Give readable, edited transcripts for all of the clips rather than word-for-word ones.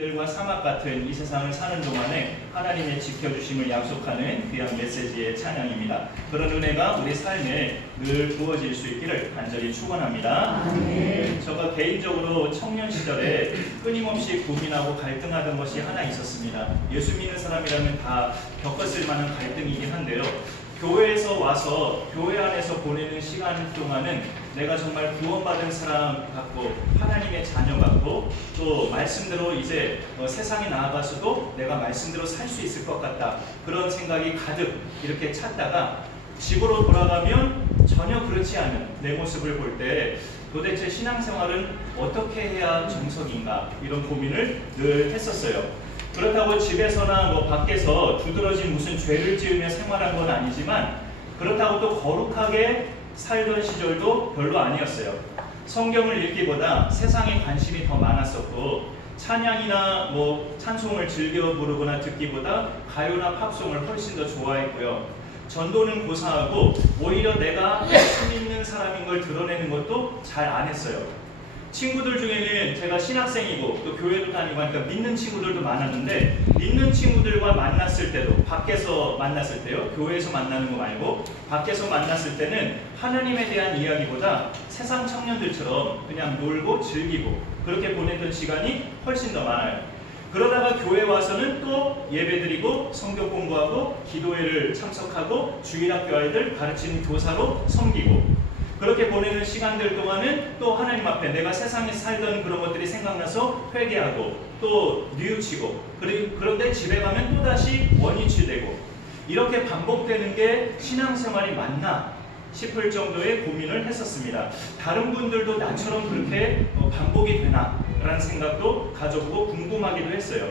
들과 사막 같은 이 세상을 사는 동안에 하나님의 지켜주심을 약속하는 귀한 메시지의 찬양입니다. 그런 은혜가 우리 삶에 늘 부어질 수 있기를 간절히 축원합니다. 제가 개인적으로 청년 시절에 끊임없이 고민하고 갈등하던 것이 하나 있었습니다. 예수 믿는 사람이라면 다 겪었을 만한 갈등이긴 한데요. 교회에서 와서 교회 안에서 보내는 시간 동안은 내가 정말 구원받은 사람 같고 하나님의 자녀 같고 또 말씀대로 이제 세상에 나아가서도 내가 말씀대로 살 수 있을 것 같다, 그런 생각이 가득 이렇게 찼다가 집으로 돌아가면 전혀 그렇지 않은 내 모습을 볼 때 도대체 신앙생활은 어떻게 해야 정석인가, 이런 고민을 늘 했었어요. 그렇다고 집에서나 밖에서 두드러진 무슨 죄를 지으며 생활한 건 아니지만 그렇다고 또 거룩하게 살던 시절도 별로 아니었어요. 성경을 읽기보다 세상에 관심이 더 많았었고 찬양이나 찬송을 즐겨 부르거나 듣기보다 가요나 팝송을 훨씬 더 좋아했고요. 전도는 고사하고 오히려 내가 예수 믿는 사람인 걸 드러내는 것도 잘 안 했어요. 친구들 중에는 제가 신학생이고 또 교회도 다니고 하니까 믿는 친구들도 많았는데, 믿는 친구들과 만났을 때도, 밖에서 만났을 때요, 교회에서 만나는 거 말고 밖에서 만났을 때는 하나님에 대한 이야기보다 세상 청년들처럼 그냥 놀고 즐기고 그렇게 보냈던 시간이 훨씬 더 많아요. 그러다가 교회 와서는 또 예배드리고 성경 공부하고 기도회를 참석하고 주일학교 아이들 가르치는 교사로 섬기고, 그렇게 보내는 시간들 동안은 또 하나님 앞에 내가 세상에 살던 그런 것들이 생각나서 회개하고 또 뉘우치고, 그런데 집에 가면 또다시 원위치되고, 이렇게 반복되는 게 신앙생활이 맞나 싶을 정도의 고민을 했었습니다. 다른 분들도 나처럼 그렇게 반복이 되나 라는 생각도 가져보고 궁금하기도 했어요.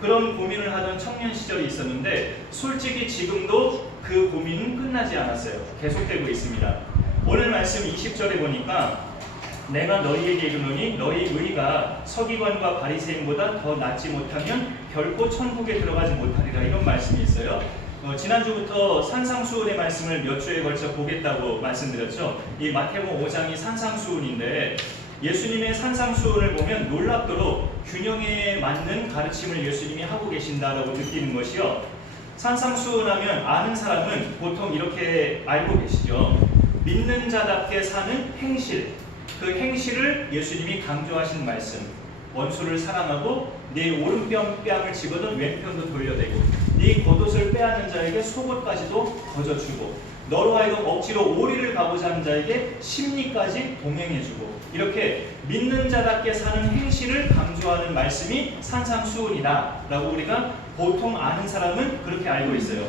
그런 고민을 하던 청년 시절이 있었는데 솔직히 지금도 그 고민은 끝나지 않았어요. 계속되고 있습니다. 오늘 말씀 20절에 보니까 내가 너희에게 이르노니 너희 의가 서기관과 바리새인보다 더 낫지 못하면 결코 천국에 들어가지 못하리라, 이런 말씀이 있어요. 지난주부터 산상수훈의 말씀을 몇 주에 걸쳐 보겠다고 말씀드렸죠. 이 마태복음 5장이 산상수훈인데 예수님의 산상수훈을 보면 놀랍도록 균형에 맞는 가르침을 예수님이 하고 계신다라고 느끼는 것이요. 산상수훈하면 아는 사람은 보통 이렇게 알고 계시죠. 믿는 자답게 사는 행실, 그 행실을 예수님이 강조하신 말씀. 원수를 사랑하고 네 오른뺨을 치거든 왼편도 돌려대고 네 겉옷을 빼앗는 자에게 속옷까지도 거저주고 너로 하여금 억지로 오리를 가고자 하는 자에게 심리까지 동행해주고, 이렇게 믿는 자답게 사는 행실을 강조하는 말씀이 산상수훈이다 라고 우리가 보통 아는 사람은 그렇게 알고 있어요.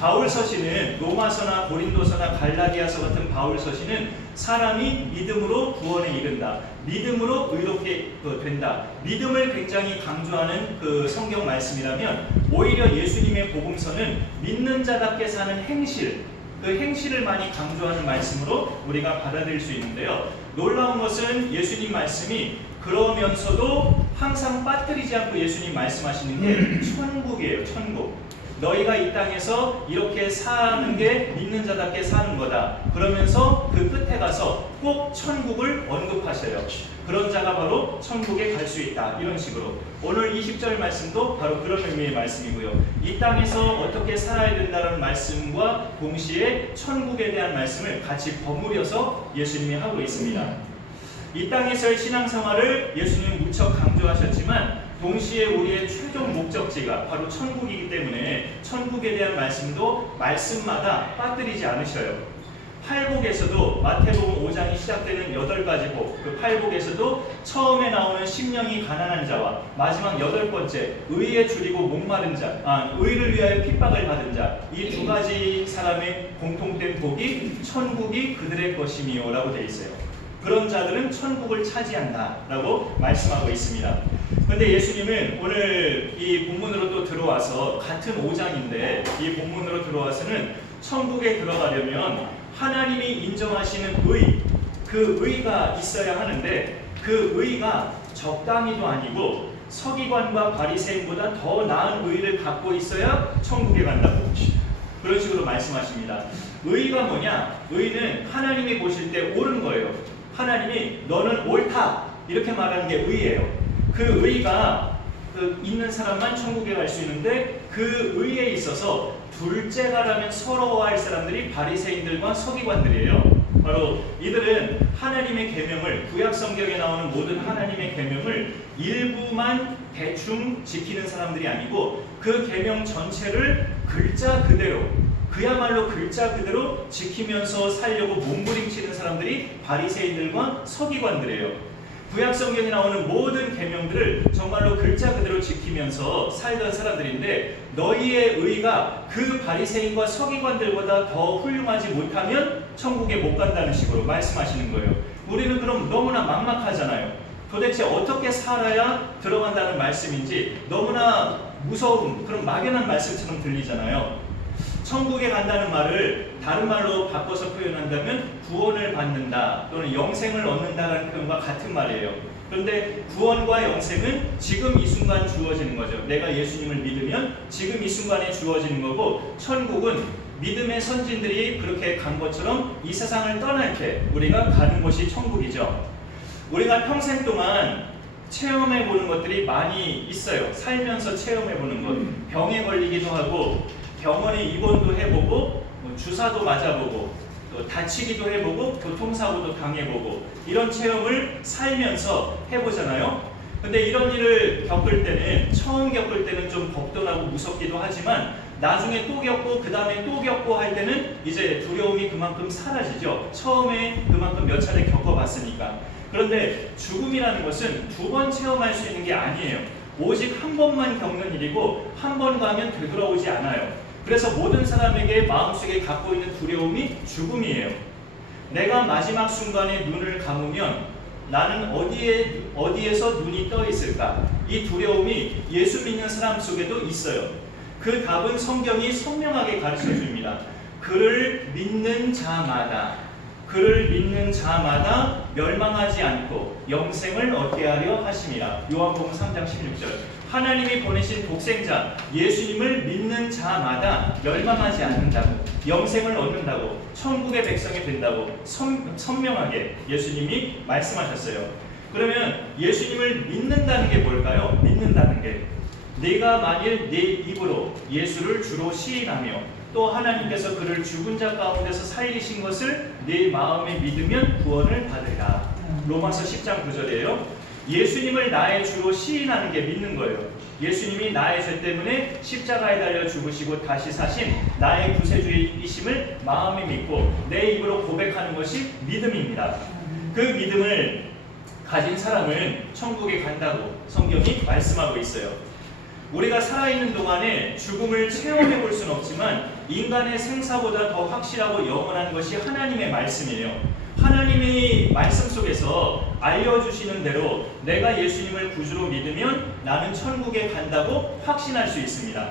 바울서신은 로마서나 고린도서나 갈라디아서 같은 바울서신은 사람이 믿음으로 구원에 이른다, 믿음으로 의롭게 된다, 믿음을 굉장히 강조하는 그 성경 말씀이라면, 오히려 예수님의 복음서는 믿는 자답게 사는 행실, 그 행실을 많이 강조하는 말씀으로 우리가 받아들일 수 있는데요. 놀라운 것은 예수님 말씀이 그러면서도 항상 빠뜨리지 않고 예수님 말씀하시는 게 천국이에요. 천국. 너희가 이 땅에서 이렇게 사는 게 믿는 자답게 사는 거다. 그러면서 그 끝에 가서 꼭 천국을 언급하셔요. 그런 자가 바로 천국에 갈 수 있다, 이런 식으로. 오늘 20절 말씀도 바로 그런 의미의 말씀이고요. 이 땅에서 어떻게 살아야 된다는 말씀과 동시에 천국에 대한 말씀을 같이 버무려서 예수님이 하고 있습니다. 이 땅에서의 신앙생활을 예수님은 무척 강조하셨지만 동시에 우리의 최종 목적지가 바로 천국이기 때문에 천국에 대한 말씀도 말씀마다 빠뜨리지 않으셔요. 팔복에서도 마태복음 5장이 시작되는 8가지 복, 그 팔복에서도 처음에 나오는 심령이 가난한 자와 마지막 8번째 의에 줄이고 목마른 자, 의를 위하여 핍박을 받은 자, 이 2가지 사람의 공통된 복이 천국이 그들의 것이니요 라고 되어 있어요. 그런 자들은 천국을 차지한다 라고 말씀하고 있습니다. 그런데 예수님은 오늘 이 본문으로 또 들어와서, 같은 5장인데 이 본문으로 들어와서는 천국에 들어가려면 하나님이 인정하시는 의, 그 의가 있어야 하는데 그 의가 적당히도 아니고 서기관과 바리새인보다 더 나은 의를 갖고 있어야 천국에 간다고 그런 식으로 말씀하십니다. 의가 뭐냐? 의는 하나님이 보실 때 옳은 거예요. 하나님이 너는 옳다 이렇게 말하는 게 의예요. 그 의가 그 있는 사람만 천국에 갈 수 있는데 그 의에 있어서 둘째가라면 서러워할 사람들이 바리새인들과 서기관들이에요. 바로 이들은 하나님의 계명을, 구약 성경에 나오는 모든 하나님의 계명을 일부만 대충 지키는 사람들이 아니고 그 계명 전체를 글자 그대로, 그야말로 글자 그대로 지키면서 살려고 몸부림치는 사람들이 바리새인들과 서기관들이에요. 구약 성경에 나오는 모든 계명들을 정말로 글자 그대로 지키면서 살던 사람들인데, 너희의 의가 그 바리새인과 서기관들보다 더 훌륭하지 못하면 천국에 못 간다는 식으로 말씀하시는 거예요. 우리는 그럼 너무나 막막하잖아요. 도대체 어떻게 살아야 들어간다는 말씀인지 너무나 무서운 그런 막연한 말씀처럼 들리잖아요. 천국에 간다는 말을 다른 말로 바꿔서 표현한다면 구원을 받는다 또는 영생을 얻는다는 표현과 같은 말이에요. 그런데 구원과 영생은 지금 이 순간 주어지는 거죠. 내가 예수님을 믿으면 지금 이 순간에 주어지는 거고, 천국은 믿음의 선진들이 그렇게 간 것처럼 이 세상을 떠날 때 우리가 가는 곳이 천국이죠. 우리가 평생 동안 체험해보는 것들이 많이 있어요. 살면서 체험해보는 것. 병에 걸리기도 하고 병원에 입원도 해보고 주사도 맞아보고 또 다치기도 해보고 교통사고도 당해보고 이런 체험을 살면서 해보잖아요. 근데 이런 일을 겪을 때는, 처음 겪을 때는 좀 겁도 나고 무섭기도 하지만 나중에 또 겪고 그 다음에 또 겪고 할 때는 이제 두려움이 그만큼 사라지죠. 처음에 그만큼 몇 차례 겪어봤으니까. 그런데 죽음이라는 것은 두 번 체험할 수 있는 게 아니에요. 오직 한 번만 겪는 일이고 한 번 가면 되돌아오지 않아요. 그래서 모든 사람에게 마음속에 갖고 있는 두려움이 죽음이에요. 내가 마지막 순간에 눈을 감으면 나는 어디에서 눈이 떠 있을까? 이 두려움이 예수 믿는 사람 속에도 있어요. 그 답은 성경이 선명하게 가르쳐 줍니다. 그를 믿는 자마다 멸망하지 않고 영생을 얻게 하려 하심이라. 요한복음 3장 16절. 하나님이 보내신 독생자 예수님을 믿는 자마다 멸망하지 않는다고, 영생을 얻는다고, 천국의 백성이 된다고 선명하게 예수님이 말씀하셨어요. 그러면 예수님을 믿는다는 게 뭘까요? 믿는다는 게, 네가 만일 네 입으로 예수를 주로 시인하며 또 하나님께서 그를 죽은 자 가운데서 살리신 것을 네 마음에 믿으면 구원을 받으리라. 로마서 10장 9절이에요. 예수님을 나의 주로 시인하는 게 믿는 거예요. 예수님이 나의 죄 때문에 십자가에 달려 죽으시고 다시 사신 나의 구세주이심을 마음에 믿고 내 입으로 고백하는 것이 믿음입니다. 그 믿음을 가진 사람은 천국에 간다고 성경이 말씀하고 있어요. 우리가 살아있는 동안에 죽음을 체험해 볼 수는 없지만 인간의 생사보다 더 확실하고 영원한 것이 하나님의 말씀이에요. 하나님의 말씀 속에서 알려주시는 대로 내가 예수님을 구주로 믿으면 나는 천국에 간다고 확신할 수 있습니다.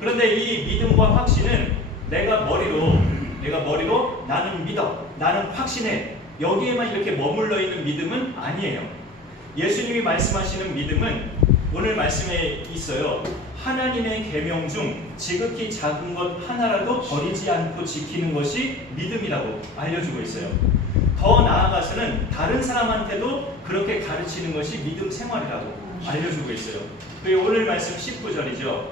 그런데 이 믿음과 확신은 내가 머리로 나는 믿어, 나는 확신해, 여기에만 이렇게 머물러 있는 믿음은 아니에요. 예수님이 말씀하시는 믿음은 오늘 말씀에 있어요. 하나님의 계명 중 지극히 작은 것 하나라도 버리지 않고 지키는 것이 믿음이라고 알려주고 있어요. 더 나아가서는 다른 사람한테도 그렇게 가르치는 것이 믿음 생활이라고 알려주고 있어요. 그리고 오늘 말씀 19절이죠.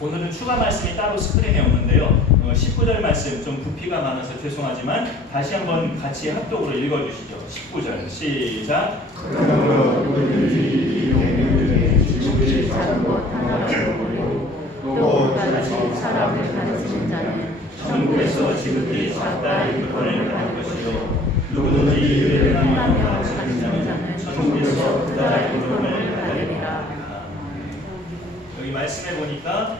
오늘은 추가 말씀이 따로 스크린에 없는데요. 19절 말씀 좀 부피가 많아서 죄송하지만 다시 한번 같이 합독으로 읽어주시죠. 19절 시작. 그러므로 누구든지 이 계명들에 지극히 작은 것 하나라도 버리고 또 다시 사람을 가르치는 자는 천국에서 지극히 작다 일컬을 받을 것이요 누구든지 이를 행하며 가르치는 자는 천국에서 크다 일컬을 받으리라. 여기 말씀해 보니까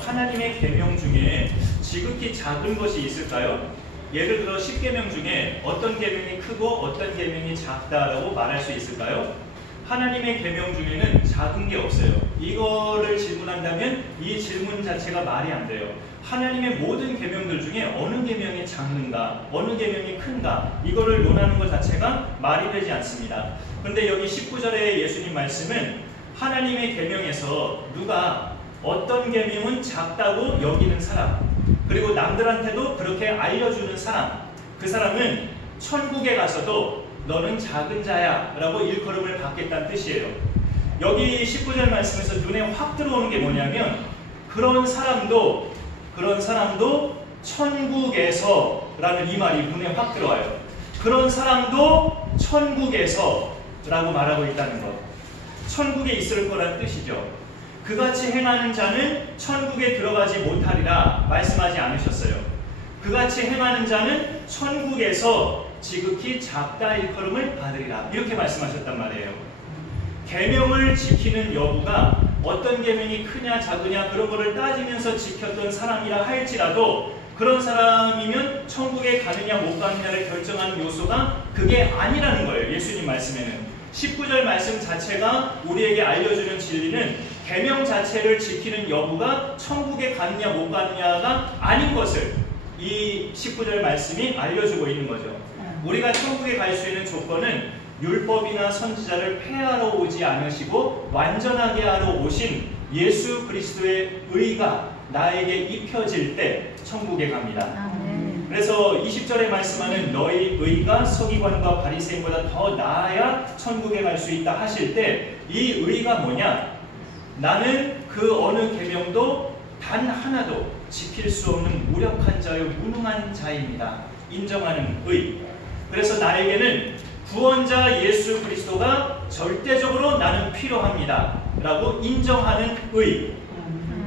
하나님의 계명 중에 지극히 작은 것이 있을까요? 예를 들어 10계명 중에 어떤 계명이 크고 어떤 계명이 작다라고 말할 수 있을까요? 하나님의 계명 중에는 작은 게 없어요. 이거를 질문한다면 이 질문 자체가 말이 안 돼요. 하나님의 모든 계명들 중에 어느 계명이 작는가, 어느 계명이 큰가, 이거를 논하는 것 자체가 말이 되지 않습니다. 그런데 여기 19절의 예수님 말씀은 하나님의 계명에서 누가 어떤 계명은 작다고 여기는 사람, 그리고 남들한테도 그렇게 알려주는 사람, 그 사람은 천국에 가서도 너는 작은 자야 라고 일컬음을 받겠다는 뜻이에요. 여기 19절 말씀에서 눈에 확 들어오는 게 뭐냐면 그런 사람도 천국에서라는 이 말이 눈에 확 들어와요. 그런 사람도 천국에서라고 말하고 있다는 것. 천국에 있을 거란 뜻이죠. 그같이 행하는 자는 천국에 들어가지 못하리라 말씀하지 않으셨어요. 그같이 행하는 자는 천국에서 지극히 작다 일컬음을 받으리라 이렇게 말씀하셨단 말이에요. 계명을 지키는 여부가 어떤 계명이 크냐 작으냐 그런 거를 따지면서 지켰던 사람이라 할지라도 그런 사람이면 천국에 가느냐 못 가느냐를 결정하는 요소가 그게 아니라는 거예요. 예수님 말씀에는 19절 말씀 자체가 우리에게 알려주는 진리는 계명 자체를 지키는 여부가 천국에 가느냐 못 가느냐가 아닌 것을 이 19절 말씀이 알려주고 있는 거죠. 우리가 천국에 갈 수 있는 조건은 율법이나 선지자를 폐하러 오지 않으시고 완전하게 하러 오신 예수 그리스도의 의가 나에게 입혀질 때 천국에 갑니다. 그래서 20절에 말씀하는 너희 의가 서기관과 바리새인보다 더 나아야 천국에 갈 수 있다 하실 때 이 의가 뭐냐? 나는 그 어느 계명도 단 하나도 지킬 수 없는 무력한 자요 무능한 자입니다. 인정하는 의. 그래서 나에게는 구원자 예수 그리스도가 절대적으로 나는 필요합니다 라고 인정하는 의.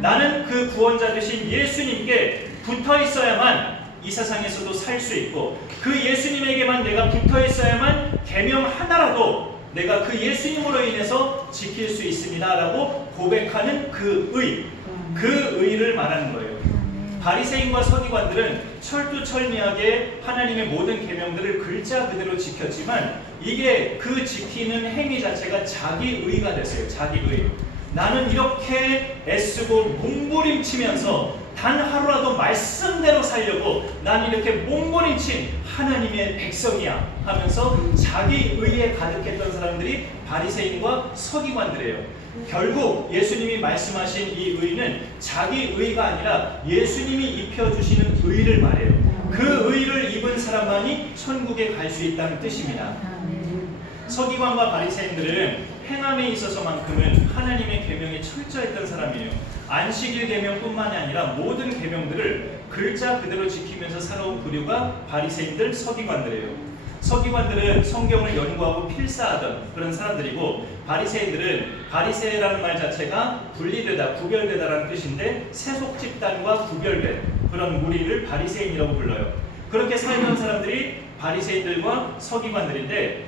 나는 그 구원자 되신 예수님께 붙어 있어야만 이 세상에서도 살 수 있고 그 예수님에게만 내가 붙어 있어야만 계명 하나라도 내가 그 예수님으로 인해서 지킬 수 있습니다 라고 고백하는 그 의. 그 의를 말하는 거예요. 바리새인과 서기관들은 철두철미하게 하나님의 모든 계명들을 글자 그대로 지켰지만 이게 그 지키는 행위 자체가 자기 의가 됐어요. 자기 의. 나는 이렇게 애쓰고 몸부림치면서 단 하루라도 말씀대로 살려고 난 이렇게 몸부림친 하나님의 백성이야 하면서 자기 의에 가득했던 사람들이 바리새인과 서기관들이에요. 결국 예수님이 말씀하신 이 의는 자기 의가 아니라 예수님이 입혀주시는 의를 말해요. 그 의를 입은 사람만이 천국에 갈 수 있다는 뜻입니다. 서기관과 바리새인들은 행함에 있어서만큼은 하나님의 계명에 철저했던 사람이에요. 안식일 계명뿐만이 아니라 모든 계명들을 글자 그대로 지키면서 살아온 부류가 바리새인들, 서기관들이에요. 서기관들은 성경을 연구하고 필사하던 그런 사람들이고 바리새인들은 바리새라는 말 자체가 분리되다, 구별되다라는 뜻인데 세속 집단과 구별된 그런 무리를 바리새인이라고 불러요. 그렇게 살던 사람들이 바리새인들과 서기관들인데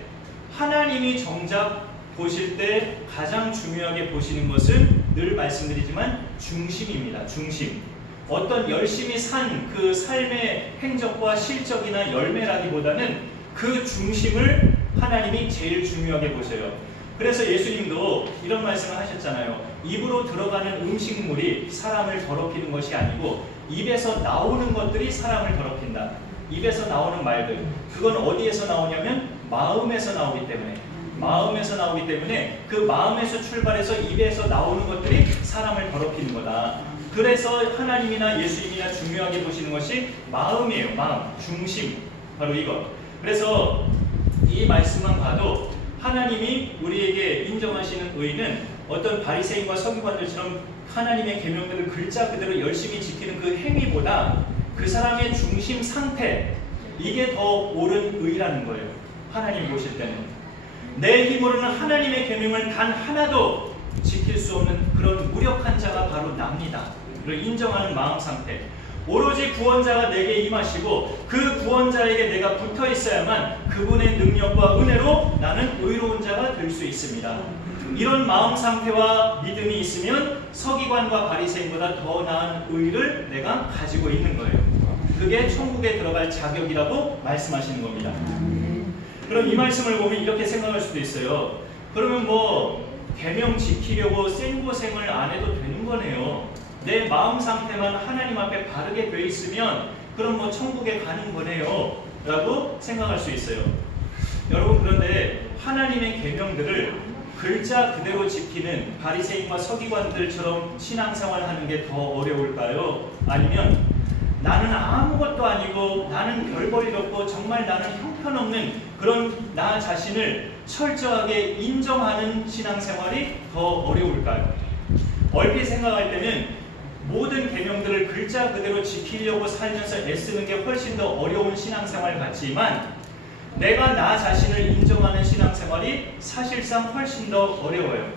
하나님이 정작 보실 때 가장 중요하게 보시는 것은 늘 말씀드리지만 중심입니다. 중심. 어떤 열심히 산 그 삶의 행적과 실적이나 열매라기보다는 그 중심을 하나님이 제일 중요하게 보셔요. 그래서 예수님도 이런 말씀을 하셨잖아요. 입으로 들어가는 음식물이 사람을 더럽히는 것이 아니고 입에서 나오는 것들이 사람을 더럽힌다. 입에서 나오는 말들. 그건 어디에서 나오냐면 마음에서 나오기 때문에. 마음에서 나오기 때문에 그 마음에서 출발해서 입에서 나오는 것들이 사람을 더럽히는 거다. 그래서 하나님이나 예수님이나 중요하게 보시는 것이 마음이에요. 마음, 중심. 바로 이것. 그래서 이 말씀만 봐도 하나님이 우리에게 인정하시는 의는 어떤 바리새인과 서기관들처럼 하나님의 계명들을 글자 그대로 열심히 지키는 그 행위보다 그 사람의 중심 상태, 이게 더 옳은 의라는 거예요. 하나님 보실 때는. 내 힘으로는 하나님의 계명을 단 하나도 지킬 수 없는 그런 무력한 자가 바로 납니다. 그걸 인정하는 마음 상태. 오로지 구원자가 내게 임하시고 그 구원자에게 내가 붙어 있어야만 그분의 능력과 은혜로 나는 의로운 자가 될 수 있습니다. 이런 마음 상태와 믿음이 있으면 서기관과 바리새인보다 더 나은 의를 내가 가지고 있는 거예요. 그게 천국에 들어갈 자격이라고 말씀하시는 겁니다. 그럼 이 말씀을 보면 이렇게 생각할 수도 있어요. 그러면 뭐 계명 지키려고 생고생을 안 해도 되는 거네요. 내 마음 상태만 하나님 앞에 바르게 돼 있으면 그럼 뭐 천국에 가는 거네요 라고 생각할 수 있어요. 여러분, 그런데 하나님의 계명들을 글자 그대로 지키는 바리새인과 서기관들처럼 신앙생활하는 게 더 어려울까요? 아니면 나는 아무것도 아니고 나는 별 볼일 없고 정말 나는 형편없는 그런 나 자신을 철저하게 인정하는 신앙생활이 더 어려울까요? 얼핏 생각할 때는 모든 계명들을 글자 그대로 지키려고 살면서 애쓰는 게 훨씬 더 어려운 신앙생활 같지만 내가 나 자신을 인정하는 신앙생활이 사실상 훨씬 더 어려워요.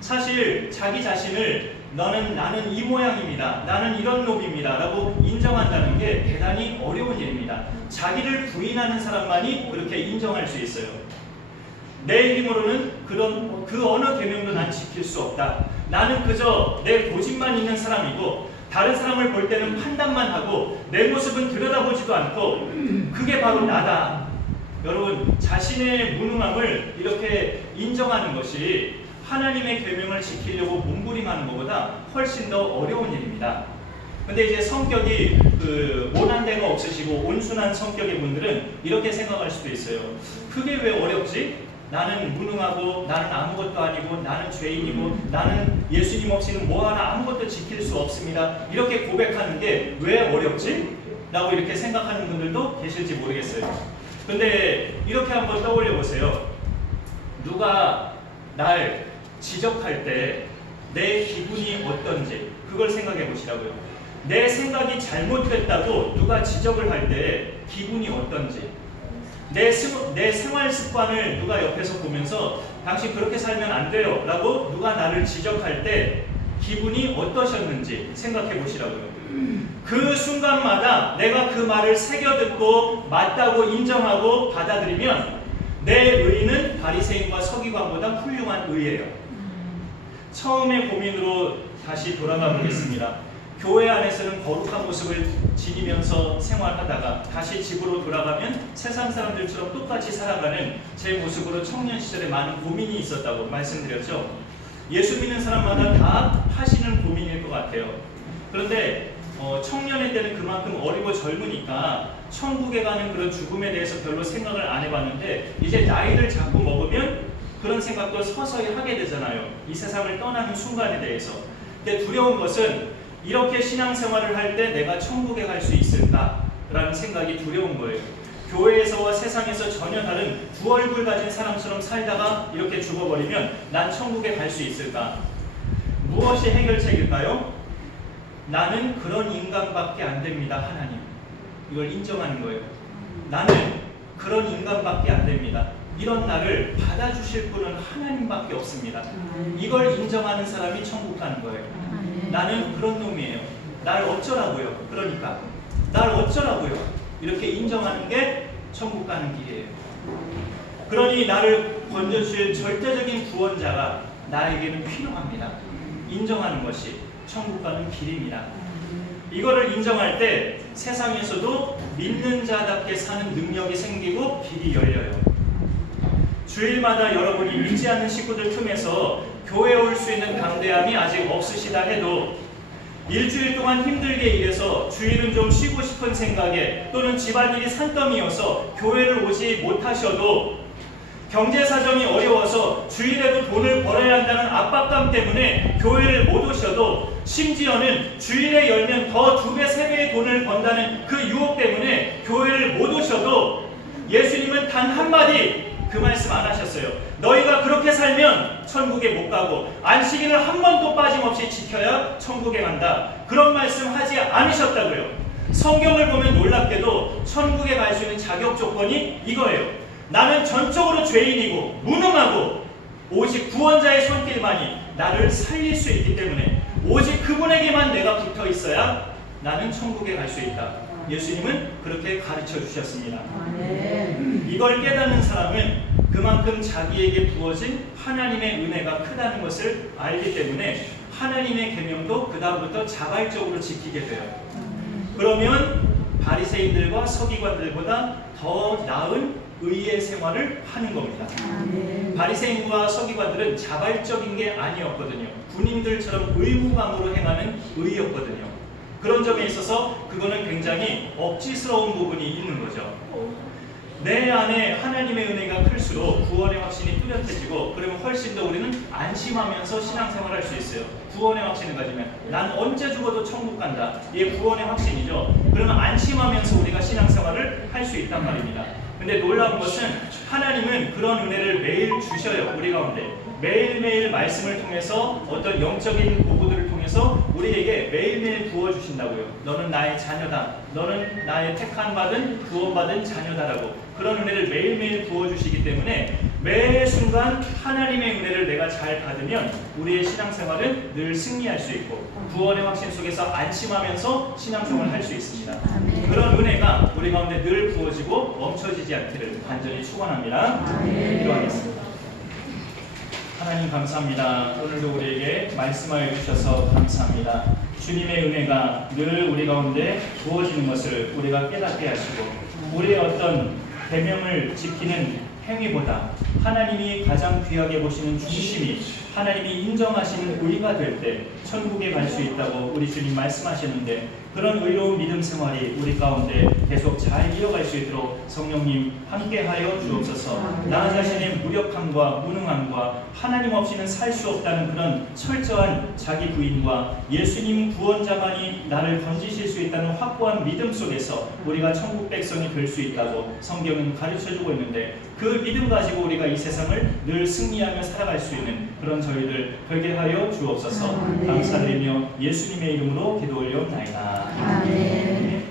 사실 자기 자신을 나는 이 모양입니다. 나는 이런 놈입니다. 라고 인정한다는 게 대단히 어려운 일입니다. 자기를 부인하는 사람만이 그렇게 인정할 수 있어요. 내 힘으로는 그 어느 계명도 난 지킬 수 없다. 나는 그저 내 고집만 있는 사람이고 다른 사람을 볼 때는 판단만 하고 내 모습은 들여다보지도 않고 그게 바로 나다. 여러분, 자신의 무능함을 이렇게 인정하는 것이 하나님의 계명을 지키려고 몸부림하는 것보다 훨씬 더 어려운 일입니다. 근데 이제 성격이 모난 데가 없으시고 온순한 성격의 분들은 이렇게 생각할 수도 있어요. 그게 왜 어렵지? 나는 무능하고 나는 아무것도 아니고 나는 죄인이고 나는 예수님 없이는 뭐 하나 아무것도 지킬 수 없습니다. 이렇게 고백하는 게 왜 어렵지? 라고 이렇게 생각하는 분들도 계실지 모르겠어요. 근데 이렇게 한번 떠올려 보세요. 누가 날 지적할 때 내 기분이 어떤지 그걸 생각해 보시라고요. 내 생각이 잘못됐다고 누가 지적을 할 때 기분이 어떤지, 내 생활 습관을 누가 옆에서 보면서 당신 그렇게 살면 안 돼요 라고 누가 나를 지적할 때 기분이 어떠셨는지 생각해 보시라고요. 그 순간마다 내가 그 말을 새겨듣고 맞다고 인정하고 받아들이면 내 의는 바리새인과 서기관보다 훌륭한 의예요. 처음의 고민으로 다시 돌아가 보겠습니다. 교회 안에서는 거룩한 모습을 지니면서 생활하다가 다시 집으로 돌아가면 세상 사람들처럼 똑같이 살아가는 제 모습으로 청년 시절에 많은 고민이 있었다고 말씀드렸죠. 예수 믿는 사람마다 다 하시는 고민일 것 같아요. 그런데 청년의 때는 그만큼 어리고 젊으니까 천국에 가는 그런 죽음에 대해서 별로 생각을 안 해봤는데 이제 나이를 자꾸 먹으면 그런 생각도 서서히 하게 되잖아요. 이 세상을 떠나는 순간에 대해서. 근데 두려운 것은 이렇게 신앙생활을 할 때 내가 천국에 갈 수 있을까라는 생각이 두려운 거예요. 교회에서와 세상에서 전혀 다른 두 얼굴 가진 사람처럼 살다가 이렇게 죽어버리면 난 천국에 갈 수 있을까? 무엇이 해결책일까요? 나는 그런 인간밖에 안 됩니다, 하나님. 이걸 인정하는 거예요. 나는 그런 인간밖에 안 됩니다. 이런 나를 받아주실 분은 하나님밖에 없습니다. 이걸 인정하는 사람이 천국 가는 거예요. 나는 그런 놈이에요. 날 어쩌라고요? 그러니까 날 어쩌라고요? 이렇게 인정하는 게 천국 가는 길이에요. 그러니 나를 건져주실 절대적인 구원자가 나에게는 필요합니다. 인정하는 것이 천국 가는 길입니다. 이거를 인정할 때 세상에서도 믿는 자답게 사는 능력이 생기고 길이 열려요. 주일마다 여러분이 믿지 않는 식구들 틈에서 교회에 올 수 있는 담대함이 아직 없으시다 해도 일주일 동안 힘들게 일해서 주일은 좀 쉬고 싶은 생각에 또는 집안일이 산더미여서 교회를 오지 못하셔도 경제 사정이 어려워서 주일에도 돈을 벌어야 한다는 압박감 때문에 교회를 못 오셔도 심지어는 주일에 열면 더 2배, 3배의 돈을 번다는 그 유혹 때문에 교회를 못 오셔도 예수님은 단 한마디 그 말씀 안 하셨어요. 너희가 그렇게 살면 천국에 못 가고 안식일을 한 번도 빠짐없이 지켜야 천국에 간다. 그런 말씀 하지 않으셨다고요. 성경을 보면 놀랍게도 천국에 갈 수 있는 자격 조건이 이거예요. 나는 전적으로 죄인이고 무능하고 오직 구원자의 손길만이 나를 살릴 수 있기 때문에 오직 그분에게만 내가 붙어 있어야 나는 천국에 갈 수 있다. 예수님은 그렇게 가르쳐 주셨습니다. 이걸 깨닫는 사람은 그만큼 자기에게 부어진 하나님의 은혜가 크다는 것을 알기 때문에 하나님의 계명도 그 다음부터 자발적으로 지키게 돼요. 그러면 바리새인들과 서기관들보다 더 나은 의의 생활을 하는 겁니다. 바리새인과 서기관들은 자발적인 게 아니었거든요. 군인들처럼 의무감으로 행하는 의였거든요. 그런 점에 있어서 그거는 굉장히 억지스러운 부분이 있는 거죠. 내 안에 하나님의 은혜가 클수록 구원의 확신이 뚜렷해지고 그러면 훨씬 더 우리는 안심하면서 신앙생활을 할 수 있어요. 구원의 확신을 가지면 난 언제 죽어도 천국 간다. 이게 구원의 확신이죠. 그러면 안심하면서 우리가 신앙생활을 할 수 있단 말입니다. 근데 놀라운 것은 하나님은 그런 은혜를 매일 주셔요. 우리 가운데 매일매일 말씀을 통해서 어떤 영적인 보고들을 통해서 우리에게 매일매일 부어주신다고요. 너는 나의 자녀다. 너는 나의 택한 받은 구원받은 자녀다라고 그런 은혜를 매일매일 부어주시기 때문에 매 순간 하나님의 은혜를 내가 잘 받으면 우리의 신앙생활은 늘 승리할 수 있고 구원의 확신 속에서 안심하면서 신앙생활을 할 수 있습니다. 그런 은혜가 우리 가운데 늘 부어지고 멈춰지지 않기를 간절히 축원합니다. 기도하겠습니다. 하나님 감사합니다. 오늘도 우리에게 말씀하여 주셔서 감사합니다. 주님의 은혜가 늘 우리 가운데 부어지는 것을 우리가 깨닫게 하시고 우리의 어떤 계명을 지키는 행위보다 하나님이 가장 귀하게 보시는 중심이 하나님이 인정하시는 의가 될 때 천국에 갈 수 있다고 우리 주님 말씀하셨는데 그런 의로운 믿음 생활이 우리 가운데 계속 잘 이어갈 수 있도록 성령님 함께하여 주옵소서. 나 자신의 무력함과 무능함과 하나님 없이는 살 수 없다는 그런 철저한 자기 부인과 예수님 구원자만이 나를 건지실 수 있다는 확고한 믿음 속에서 우리가 천국 백성이 될 수 있다고 성경은 가르쳐주고 있는데 그 믿음 가지고 우리가 이 세상을 늘 승리하며 살아갈 수 있는 그런 저희들 되게 하여 주옵소서. 감사드리며 예수님의 이름으로 기도 올려옵나이다. 아멘.